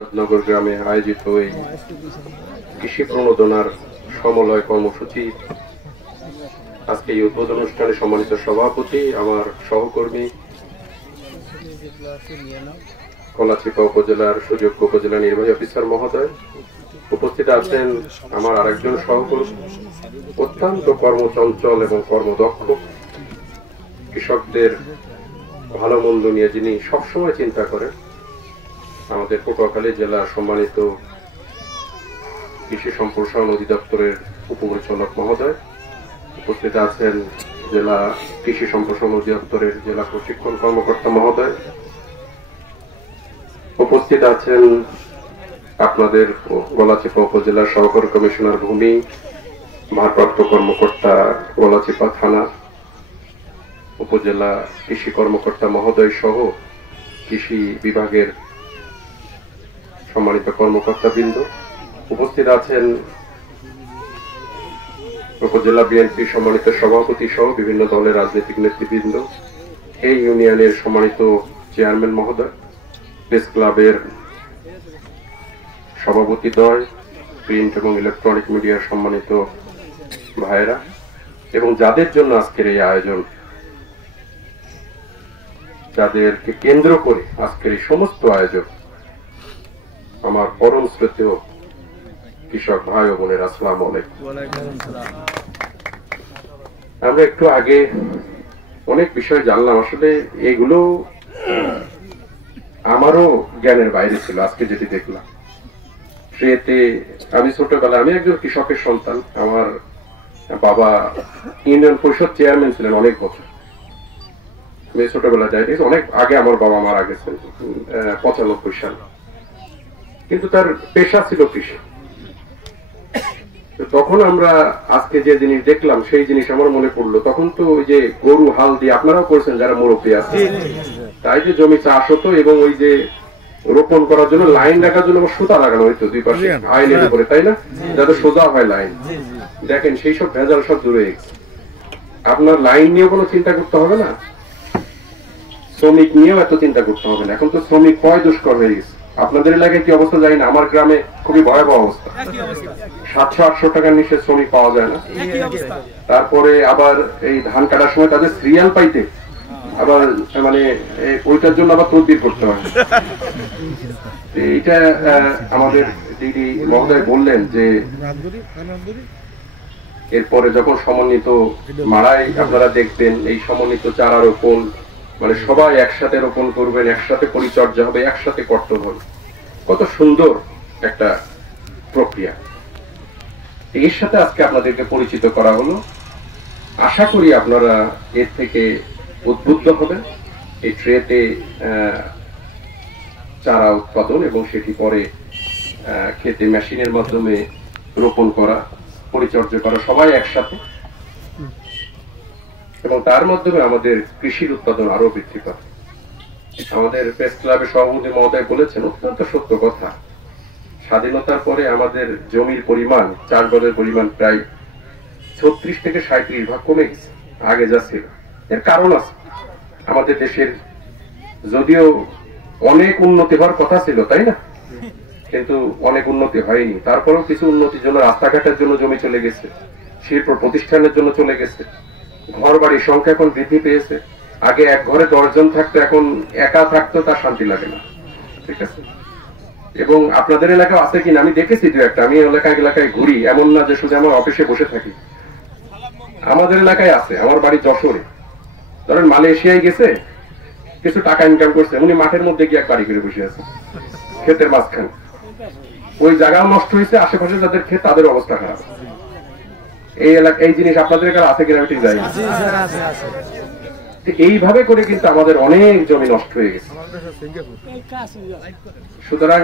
নগর গ্রামে আয়োজিত এই কৃষি প্রণোদনার সমলয় কর্মসূচি আজকে এই উদ্বোধন অনুষ্ঠানে সম্মানিত সভাপতি, আমার সহকর্মী, কলাচিপা উপজেলার সুযোগ্য উপজেলা নির্বাহী অফিসার মহোদয়, উপস্থিত আছেন আমার আরেকজন সহকর্মী, অত্যন্ত কর্মচঞ্চল এবং কর্মদক্ষ, কৃষকদের ভালো মন্দ নিয়ে যিনি সবসময় চিন্তা করেন, আমাদের পটুয়াখালী জেলার সম্মানিত কৃষি সম্প্রসারণ অধিদপ্তরের উপপরিচালক মহোদয়, উপস্থিত আছেন জেলা কৃষি সম্প্রসারণ অধিদপ্তরের জেলা প্রশিক্ষণ কর্মকর্তা মহোদয়, উপস্থিত আছেন আপনাদের গলাচিপা উপজেলার সহকারী কমিশনার ভূমি, ভারপ্রাপ্ত কর্মকর্তা গলাচিপা থানা, উপজেলা কৃষি কর্মকর্তা মহোদয় সহ কৃষি বিভাগের সম্মানিত কর্মকর্তাবৃন্দ, উপস্থিত আছেন উপজেলা বিএনপি সম্মানিত সভাপতি সহ বিভিন্ন দলের রাজনৈতিক নেতৃবৃন্দ, এই ইউনিয়নের সম্মানিত চেয়ারম্যান মহোদয়, প্রেস ক্লাবের সভাপতিদ্বয়, প্রিন্ট এবং ইলেকট্রনিক মিডিয়ার সম্মানিত ভাইয়েরা এবং যাদের জন্য আজকের এই আয়োজন, যাদেরকে কেন্দ্র করে আজকের এই সমস্ত আয়োজন, আমার পরম শ্রদ্ধেয় কৃষক ভাই ও বোনের আসসালামু আলাইকুম। আমরা একটু আগে অনেক বিষয় জানলাম, আসলে এগুলো আমারও জ্ঞানের বাইরে ছিল। আজকে যেটি দেখলাম ট্রেতে, আমি ছোটবেলায়, আমি একজন কৃষকের সন্তান, আমার বাবা ইউনিয়ন পরিষদ চেয়ারম্যান ছিলেন অনেক বছর। আমি ছোটবেলায় যাই, অনেক আগে আমার বাবা মারা গেছেন 95 সাল, কিন্তু তার পেশা ছিল কৃষি। তখন আমরা আজকে যে জিনিস দেখলাম সেই জিনিস আমার মনে পড়লো, তখন তো ওই যে গরু হাল দিয়ে, আপনারাও করেছেন যারা মুরব্বী আছে, তাই যে জমি চাষ হতো এবং ওই যে রোপণ করার জন্য লাইন রাখার জন্য সুতা লাগানো হইতো দুই পাশে আইনের উপরে, তাই না, যাতে সোজা হয় লাইন। দেখেন সেই সব ভেজাল সব দূরে গেছে। আপনার লাইন নিয়েও কোনো চিন্তা করতে হবে না, শ্রমিক নিয়েও এত চিন্তা করতে হবে না। এখন তো শ্রমিক কয় দুষ্কর হয়ে গেছে। আপনাদের এলাকায় কি অবস্থা জানি না, আমার গ্রামে খুবই ভয়াবহ অবস্থা। 700-800 টাকার নিচে শ্রমিক পাওয়া যায় না। তারপরে আবার এই ধান কাটার সময় তাদের সিরিয়াল পাইতে আবার মানে ওইটার জন্য আবার তদবির করতে হয়। এইটা আমাদের দিদি মহোদয় বললেন যে এরপরে যখন সমন্বিত মাড়াই আপনারা দেখবেন, এই সমন্বিত চারা রোপণ, মানে সবাই একসাথে রোপণ করবেন, একসাথে পরিচর্যা হবে, একসাথে কর্তব্য হবে, কত সুন্দর একটা প্রক্রিয়া। এর সাথে আজকে আপনাদেরকে পরিচিত করা হলো। আশা করি আপনারা এর থেকে উদ্বুদ্ধ হবেন। এই ট্রেতে চারা উৎপাদন এবং সেটি পরে খেতে মেশিনের মাধ্যমে রোপণ করা, পরিচর্যা করা, সবাই একসাথে, এবং তার মাধ্যমে আমাদের কৃষির উৎপাদন আরো বৃদ্ধি পাবে। আমাদের প্রেস ক্লাবের সভাপতি মহোদয় বলেছেন অত্যন্ত সত্য কথা, স্বাধীনতার পরে আমাদের জমির পরিমাণ, চাষবাসের পরিমাণ প্রায় 36 থেকে 37 ভাগ কমে গেছে আগে যা ছিল। এর কারণ আছে, আমাদের দেশের যদিও অনেক উন্নতি হওয়ার কথা ছিল, তাই না, কিন্তু অনেক উন্নতি হয়নি। তারপরেও কিছু উন্নতির জন্য, রাস্তাঘাটের জন্য জমি চলে গেছে, শিল্প প্রতিষ্ঠানের জন্য চলে গেছে, ঘর বাড়ির সংখ্যা এখন বৃদ্ধি পেয়েছে। আগে এক ঘরে 10 জন থাকতো, এখন একা থাকতো, তার শান্তি লাগে না, ঠিক আছে। এবং আপনাদের এলাকায় আছে কিনা আমি দেখেছি দু একটা, আমি এলাকায় ঘুরি, এমন না যে শুধু আমার অফিসে বসে থাকি। আমাদের এলাকায় আছে, আমার বাড়ি যশোরে, ধরেন মালয়েশিয়ায় গেছে, কিছু টাকা ইনকাম করছে, উনি মাঠের মধ্যে গিয়ে এক বাড়ি করে বসে আছে, ক্ষেতের মাঝখানে। ওই জায়গাও নষ্ট হয়েছে, আশেপাশে যাদের ক্ষেত তাদের অবস্থা খারাপ। এই এলাকা, এই জিনিস আপনাদের এখানে আছে কিনা ঠিক যাই। এইভাবে করে কিন্তু আমাদের অনেক জমি নষ্ট হয়ে গেছে। সুতরাং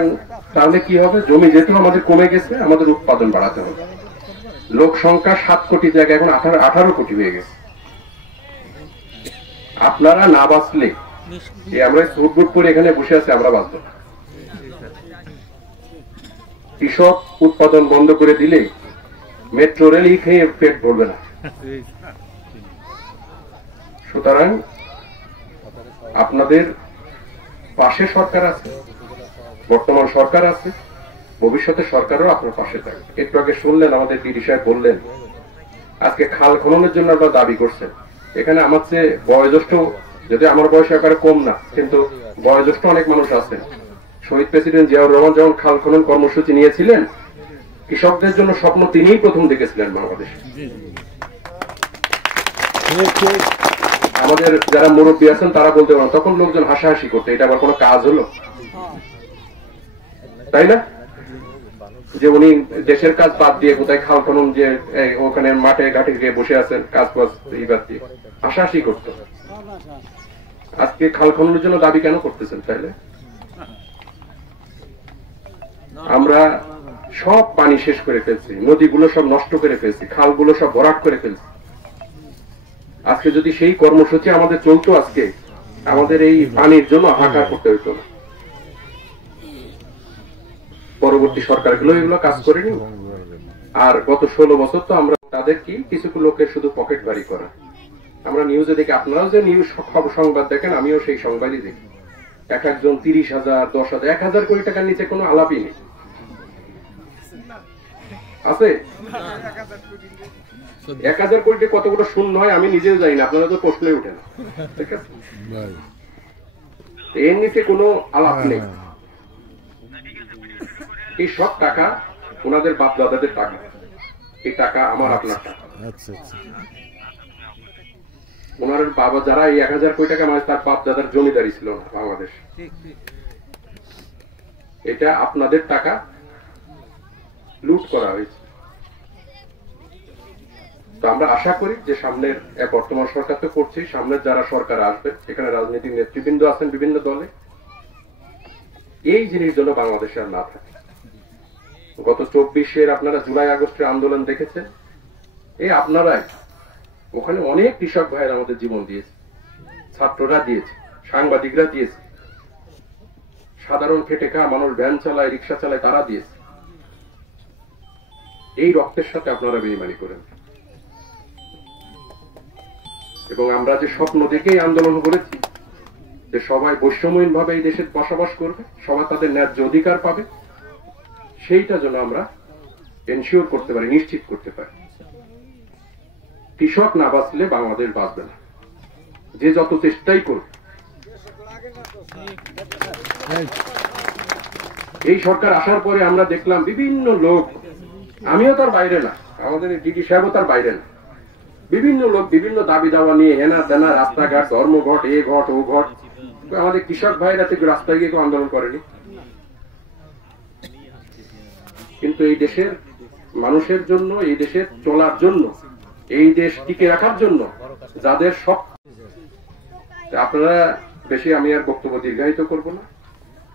তাহলে কি হবে, জমি যেহেতু আমাদের কমে গেছে, আমাদের উৎপাদন বাড়াতে হবে। লোক সংখ্যা 7 কোটি জায়গায় এখন 18 কোটি হয়ে গেছে। আপনারা না বাঁচলে, আমরা সুটবুট করে এখানে বসে আছি, আমরা বাঁচব। কৃষক উৎপাদন বন্ধ করে দিলে মেট্রো রেলই খেয়ে পেট ভরবে না। সুতরাং আপনাদের পাশে সরকার আছে, বর্তমান সরকার আছে, ভবিষ্যতে সরকারও আপনার পাশে থাকবে। একটু আগে শুনলেন আমাদের ডিডি সাহেব বললেন আজকে খাল খননের জন্য আপনারা দাবি করছেন। এখানে আমার চেয়ে বয়োজ্যেষ্ঠ, যদি আমার বয়স একেবারে কম না, কিন্তু বয়োজ্যেষ্ঠ অনেক মানুষ আছেন। শহীদ প্রেসিডেন্ট জিয়াউর রহমান যখন খাল খনন কর্মসূচি নিয়েছিলেন, কৃষকদের জন্য স্বপ্ন তিনিই প্রথম দেখেছিলেন বাংলাদেশে। আমাদের যারা মুরব্বী আছেন তারা বলতে পারেন তখন লোকজন হাসাহাসি করতে, এটা আবার কোনো কাজ হলো, তাই না? যে উনি দেশের কাজ বাদ দিয়ে কোথায় খাল খনন, যে ওখানে মাঠে ঘাটে গিয়ে বসে আছেন কাজ বাজ বাদ দিয়ে হাসাহাসি করতো। আজকে খাল খননের জন্য দাবি কেন করতেছেন তাইলে? আমরা সব পানি শেষ করে ফেলছি, নদীগুলো সব নষ্ট করে ফেলছি, খালগুলো সব ভরাট করে ফেলছি। আজকে যদি সেই কর্মসূচি আমাদের চলতো, আজকে আমাদের এই পানির জন্য হাহাকার করতে হইতো না। পরবর্তী সরকারগুলো এগুলো কাজ করেনি। আর গত 16 বছর তো আমরা তাদের কি কিছু লোকের শুধু পকেট ভারী করা। আমরা নিউজে দেখি, আপনারাও যে নিউজ সংবাদ দেখেন, আমিও সেই সংবাদই দেখি। এক একজন 30,000, 10,000, 1,000 কোটি টাকার নিচে কোনো আলাপই নেই। আছে 1,000 কোটি কতগুলো শূন্য হয় আমি নিজেও জানি না, আপনারা তো প্রশ্নই উঠে না। ঠিক আছে, এর নিচে কোনো আলাপ নেই। এই সব টাকা ওনাদের বাপ দাদাদের টাকা, এই টাকা আমার আপনার টাকা। ওনার বাবা যারা এই 1,000 কোটি টাকা মানে তার বাপ দাদার জমিদারি ছিল না বাংলাদেশ। এটা আপনাদের টাকা লুট করা হয়েছে। তো আমরা আশা করি যে সামনের বর্তমান সরকার তো করছি, সামনের যারা সরকার আসবে, এখানে রাজনৈতিক নেতৃবৃন্দ আছেন বিভিন্ন দলে, এই জিনিস যেন বাংলাদেশে আর না থাকে। গত 24-এর আপনারা জুলাই আগস্টের আন্দোলন দেখেছেন, এই আপনারাই ওখানে অনেক কৃষক ভাইয়ের আমাদের জীবন দিয়েছে, ছাত্ররা দিয়েছে, সাংবাদিকরা দিয়েছে, সাধারণ খেটে খাওয়া মানুষ ভ্যান চালায়, রিক্সা চালায়, তারা দিয়েছে। এই রক্তের সাথে আপনারা বেইমানি করেন। এবং আমরা যে স্বপ্ন দেখেই আন্দোলন করেছি যে সবাই বৈষম্যহীন ভাবে এই দেশে বসবাস করবে, সবাই তাদের ন্যায্য অধিকার পাবে, সেইটা যেন আমরা এনশিওর করতে পারি, নিশ্চিত করতে পারি। কৃষক না বাঁচলে বাংলাদেশ বাঁচবে না, যে যত চেষ্টাই করবে। এই সরকার আসার পরে আমরা দেখলাম বিভিন্ন লোক, আমিও তার বাইরে না, আমাদের ডিডি সাহেবও তার বাইরে না, বিভিন্ন লোক বিভিন্ন দাবি দাওয়া নিয়ে হেনা তেনা, রাস্তাঘাট, ধর্মঘট, এ ঘট ও ঘট। আমাদের কৃষক ভাইরা থেকে রাস্তায় গিয়ে আন্দোলন করেনি। কিন্তু এই দেশের মানুষের জন্য, এই দেশের চলার জন্য, এই দেশ টিকে রাখার জন্য যাদের সব, আপনারা বেশি আমি আর বক্তব্য দীর্ঘায়িত করব না।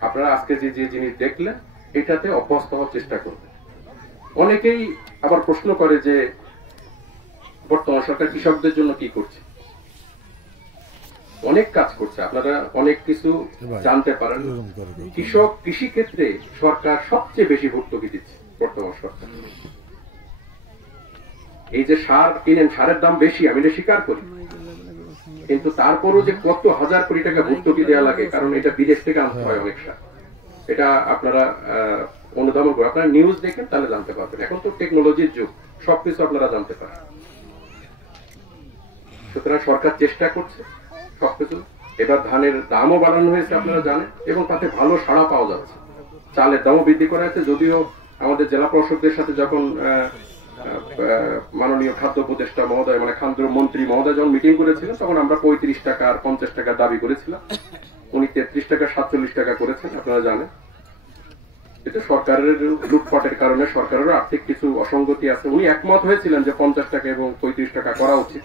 আপনারা আজকে যে যে জিনিস দেখলেন এটাতে অভ্যস্ত হওয়ার চেষ্টা করবেন। অনেকেই আবার প্রশ্ন করে যে বর্তমান সরকার কৃষকদের জন্য কি করছে। অনেক কাজ করছে, আপনারা অনেক কিছু জানতে পারেন। কৃষক, কৃষি ক্ষেত্রে সরকার সবচেয়ে বেশি ভর্তুকি দিচ্ছে বর্তমান সরকার। এই যে সার কিনেন, সারের দাম বেশি, আমি এটা স্বীকার করি, কিন্তু তারপরও যে কত হাজার কোটি টাকা ভর্তুকি দেওয়া লাগে, কারণ এটা বিদেশ থেকে আনতে হয় অনেক সার। এটা আপনারা অনুধাবন করে, আপনারা নিউজ দেখেন তাহলে জানতে পারবেন। এখন তো টেকনোলজির যুগ, সবকিছু আপনারা জানতে পারেন। সুতরাং সরকার চেষ্টা করছে সবকিছু। এবার ধানের দামও বাড়ানো হয়েছে আপনারা জানেন, এবং তাতে ভালো সাড়া পাওয়া যাচ্ছে। চালের দামও বৃদ্ধি করা হয়েছে, যদিও আমাদের জেলা প্রশাসকদের সাথে যখন মাননীয় খাদ্য উপদেষ্টা মহোদয়, মানে খাদ্য মন্ত্রী মহোদয় যখন মিটিং করেছিলেন, তখন আমরা 35 টাকা আর 50 টাকা দাবি করেছিলাম। উনি 33 টাকা 47 টাকা করেছেন, আপনারা জানেন। এটা সরকারের লুটপাটের কারণে সরকারেরও আর্থিক কিছু অসঙ্গতি আছে। উনি একমত হয়েছিলেন যে 50 টাকা এবং 35 টাকা করা উচিত,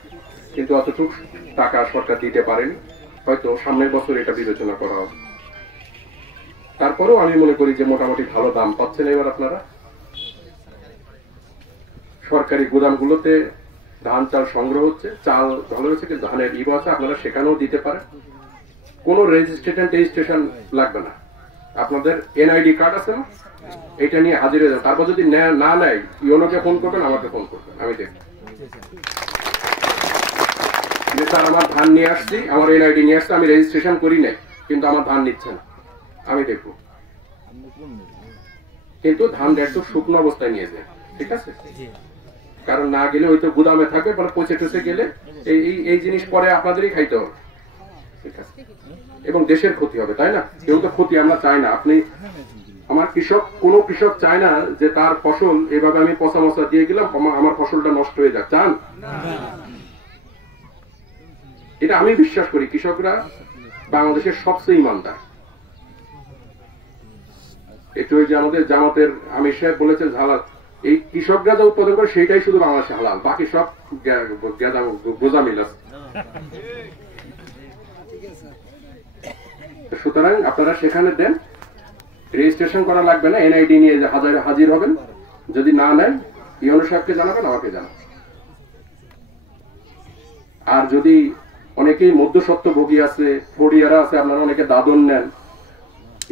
কিন্তু অতটুকু টাকা সরকার দিতে পারেনি। হয়তো সামনের বছর এটা বিবেচনা করা হবে। তারপরেও আমি মনে করি যে মোটামুটি ভালো দাম পাচ্ছেন এবার আপনারা। সরকারি গুদামগুলোতে ধান চাল সংগ্রহ হচ্ছে, চাল ভালো হয়েছে, কিন্তু ধানের ইব আছে, আপনারা সেখানেও দিতে পারেন। কোনো রেজিস্ট্রেশন লাগবে না। আপনাদের এনআইডি কার্ড আছে না, এটা নিয়ে হাজির হয়ে যান। তারপর যদি না নেয়, ইউনোকে ফোন করবেন, আমাকে ফোন করবেন, আমি দেখব। স্যার আমার ধান নিয়ে আসছি, আমার এনআইডি নিয়ে আসছে, আমি রেজিস্ট্রেশন করি নাই, কিন্তু আমার ধান নিচ্ছে না, আমি দেখবো। কিন্তু ধানটা একটু শুকনো অবস্থায় নিয়ে যায়, ঠিক আছে? কারণ না গেলে হয়তো গুদামে থাকবে, পরে পচে টচে গেলে এই জিনিস পরে আপনাদেরই খাইতে হবে, ঠিক আছে? এবং দেশের ক্ষতি হবে, তাই না? কেউ তো ক্ষতি আমরা চাই না। আপনি আমার কোনো কৃষক চায় না যে তার ফসল এভাবে আমি পচা মশা দিয়ে গেলাম, আমার ফসলটা নষ্ট হয়ে যাক, চান? এটা আমি বিশ্বাস করি কৃষকরা বাংলাদেশের সবচেয়ে ইমানদার। একটু ওই যে আমাদের জামাতের আমির সাহেব বলেছেন হালাল, এই কৃষকরা যা উৎপাদন করে সেটাই শুধু বাংলাদেশে হালাল, বাকি সব গোজামিল আছে। সুতরাং আপনারা সেখানে দেন, রেজিস্ট্রেশন করা লাগবে না, এনআইডি নিয়ে হাজির হবেন। যদি না নেন ইউনো সাহেবকে জানাবেন, আমাকে জানাবেন। আর যদি অনেকেই মধ্যস্বত্ব ভোগী আছে, ফড়িয়ারা আছে, আপনারা অনেকে দাদন নেন,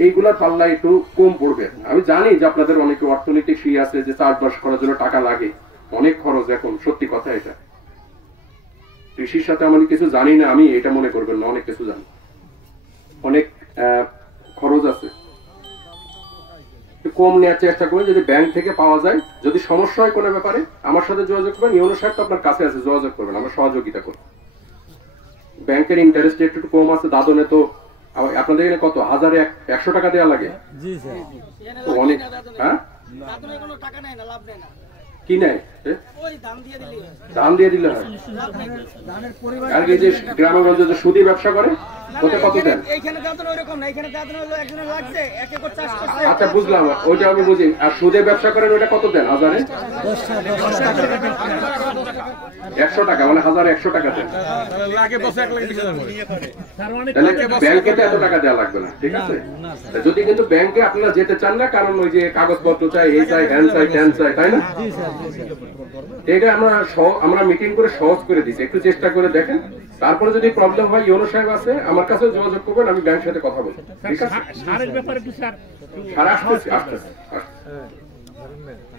এইগুলার পাল্লা একটু কম পড়বে। আমি জানি যে আপনাদের অনেকে অর্থনৈতিক ফি আছে, যে চাষবাস করার জন্য টাকা লাগে, অনেক খরচ এখন, সত্যি কথা এটা। কৃষির সাথে আমি কিছু জানি না, আমি এটা মনে করবেন না, অনেক কিছু জানি, অনেক খরচ আছে। কম নেওয়ার চেষ্টা করে যদি ব্যাংক থেকে পাওয়া যায়, যদি সমস্যা হয় কোনো ব্যাপারে আমার সাথে যোগাযোগ করবেন। ইউনো সাহেব তো আপনার কাছে আছে, যোগাযোগ করবেন, আমরা সহযোগিতা করব। ব্যাংকের ইন্টারেস্ট একটু কম আছে, দাদনে তো আপনাদের এখানে কত 1,100 টাকা দেওয়া লাগে? অনেক। হ্যাঁ, কি নেয়? দাম দিয়ে দিলে হয়। আর এই যে গ্রামগঞ্জে যে সুদী ব্যবসা করে, ওতে কত দেন? আচ্ছা বুঝলাম, ওইটা আমি বুঝি। আর সুদে ব্যবসা করেন ওইটা কত দেন? 1,000 টাকা, মানে 1,100 টাকা দেন। ব্যাংকে তো এত টাকা দেওয়া লাগবে না, ঠিক আছে? যদি কিন্তু ব্যাংকে আপনারা যেতে চান না, কারণ ওই যে কাগজপত্র চাই, এই চাই, হ্যান চাই, ট্যান চাই, তাই না? এটা আমরা মিটিং করে সহজ করে দিচ্ছি, একটু চেষ্টা করে দেখেন। তারপরে যদি প্রবলেম হয় ইউনো সাহেব আছে, আমার কাছে যোগাযোগ করবেন, আমি ব্যাংকের সাথে কথা বলবো, ঠিক আছে?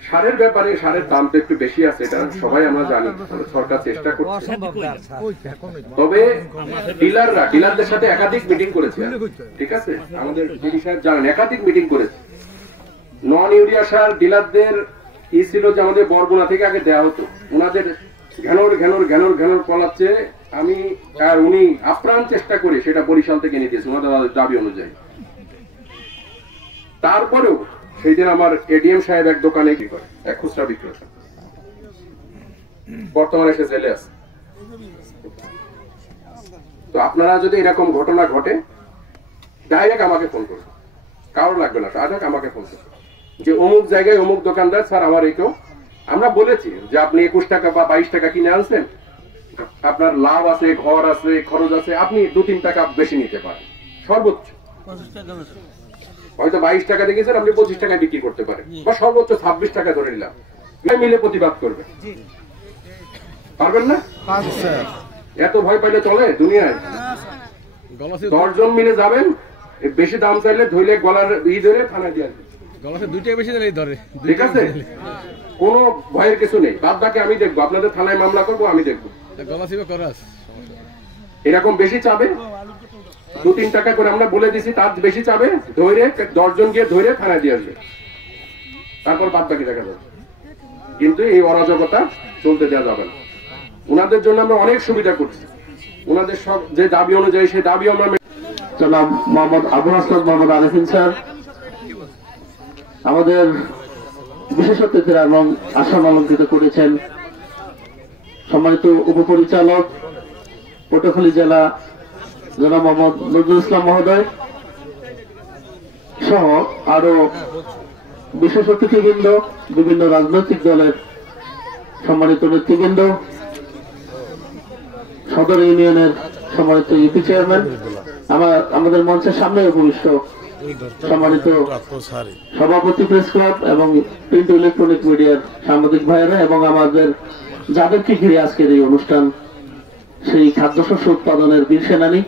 সারের ব্যাপারে সারের দাম তো একটু বেশি আছে, এটা সবাই আমরা জানি, সরকার চেষ্টা করছে। তবে ডিলারদের সাথে একাধিক মিটিং করেছে, ঠিক আছে? আমাদের ডিডি সাহেব জানেন, একাধিক মিটিং করেছে। নন ইউরিয়া সার ডিলারদের কি ছিল যে আমাদের বরগুনা থেকে আগে দেওয়া হতো, ওনাদের ঘ্যানোর ফলাচ্ছে। আমি আর উনি আপ্রাণ চেষ্টা করে সেটা বরিশাল থেকে নিয়ে দিয়েছে ওনাদের দাবি অনুযায়ী। তারপরেও সেই দিন আমার এডিএম সাহেব এক দোকানে কি করে, এক খুচরা বিক্রেতা, বর্তমানে সে জেলে আছে। তো আপনারা যদি এরকম ঘটনা ঘটে, ডাইরেক্ট আমাকে ফোন করুন, কারোর লাগবে না, ডাইরেক্ট আমাকে ফোন করুন যে অমুক জায়গায় অমুক দোকানদার স্যার আমার এইটাও। আমরা বলেছি যে আপনি 21 টাকা বা 22 টাকা কিনে আনছেন, আপনার লাভ আছে, ঘর আছে, খরচ আছে, আপনি 2-3 টাকা বেশি নিতে পারেন সর্বোচ্চ। হয়তো 22 টাকা দেখেছেন, আপনি 25 টাকায় বিক্রি করতে পারেন, বা সর্বোচ্চ 26 টাকা ধরে নিলাম, মিলে প্রতিবাদ করবে, পারবেন না? এত ভয় পাইলে চলে দুনিয়ায়? 10 জন মিলে যাবেন, বেশি দাম চাইলে ধরলে গলার ধরে থানায় দিয়ে আসবেন, ঠিক আছে? কোনো ভয়ের কিছু নেই, বাদ বাকি আমি দেখবো, আপনাদের থানায় মামলা করবো, আমি দেখবো। এরকম বেশি চাবে 2-3 টাকা করে আমরা বলে দিছি, তার বেশি চাবে ধরে 10 জন গিয়ে ধরে থানায় দিয়ে আসবে, তারপর বাদ বাকি দেখা যাবে। কিন্তু এই অরাজকতা চলতে দেওয়া যাবে না। ওনাদের জন্য আমরা অনেক সুবিধা করছি, ওনাদের সব যে দাবি অনুযায়ী সেই দাবি আমরা। জনাব মোহাম্মদ আবুল হাসান মোহাম্মদ আরিফিন স্যার আমাদের বিশেষ অতিথিরা এবং আসন অলঙ্কৃত করেছেন। সম্মানিত উপপরিচালক পটুয়াখালী জেলা জনাব মোহাম্মদ নজরুল ইসলাম মহোদয় সহ আরো বিশেষ অতিথিবৃন্দ, বিভিন্ন রাজনৈতিক দলের সম্মানিত নেতৃবৃন্দ, সদর ইউনিয়নের সম্মানিত ইউপি চেয়ারম্যান, আমাদের মঞ্চের সামনে উপবিষ্ট সম্মানিত সভাপতি প্রেস ক্লাব এবং প্রিন্ট ইলেকট্রনিক মিডিয়ার সাংবাদিক ভাইয়েরা, এবং আমাদের যাদেরকে ঘিরে আজকের এই অনুষ্ঠান, সেই খাদ্যশস্য উৎপাদনের বীর সেনানী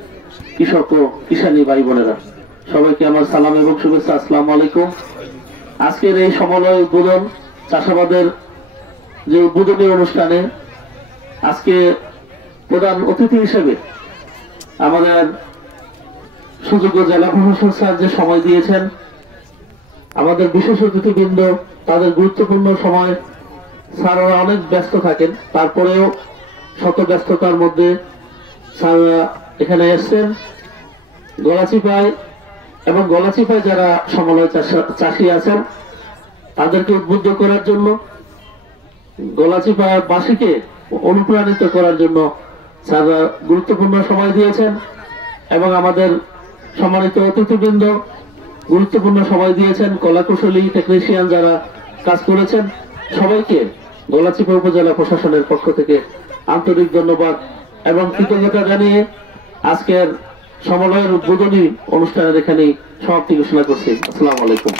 কৃষক ও কিষানী ভাই বোনেরা, সবাইকে আমার সালাম এবং শুভেচ্ছা। আসসালামু আলাইকুম। আজকের এই সমন্বয় উদ্বোধন চাষাবাদের যে উদ্বোধনী অনুষ্ঠানে আজকে প্রধান অতিথি হিসেবে আমাদের সুযোগ্য জেলা প্রশাসক স্যার যে সময় দিয়েছেন, আমাদের বিশেষ অতিথিবৃন্দ, তাদের গুরুত্বপূর্ণ সময়, স্যাররা অনেক ব্যস্ত থাকেন, তারপরেও শত ব্যস্ততার মধ্যে স্যাররা এখানে এসছেন। গলাচিপায় এবং গলাচিপায় যারা সমন্বয় চাষী আছেন তাদেরকে উদ্বুদ্ধ করার জন্য, গলাচিপাবাসীকে অনুপ্রাণিত করার জন্য স্যাররা গুরুত্বপূর্ণ সময় দিয়েছেন এবং আমাদের সম্মানিত অতিথিবৃন্দ গুরুত্বপূর্ণ সময় দিয়েছেন। কলাকুশলী টেকনিশিয়ান যারা কাজ করেছেন সবাইকে গলাচিপা উপজেলা প্রশাসনের পক্ষ থেকে আন্তরিক ধন্যবাদ এবং কৃতজ্ঞতা জানিয়ে আজকের সমন্বয়ের উদ্বোধনী অনুষ্ঠানের এখানেই সমাপ্তি ঘোষণা করছি। আসসালামু আলাইকুম।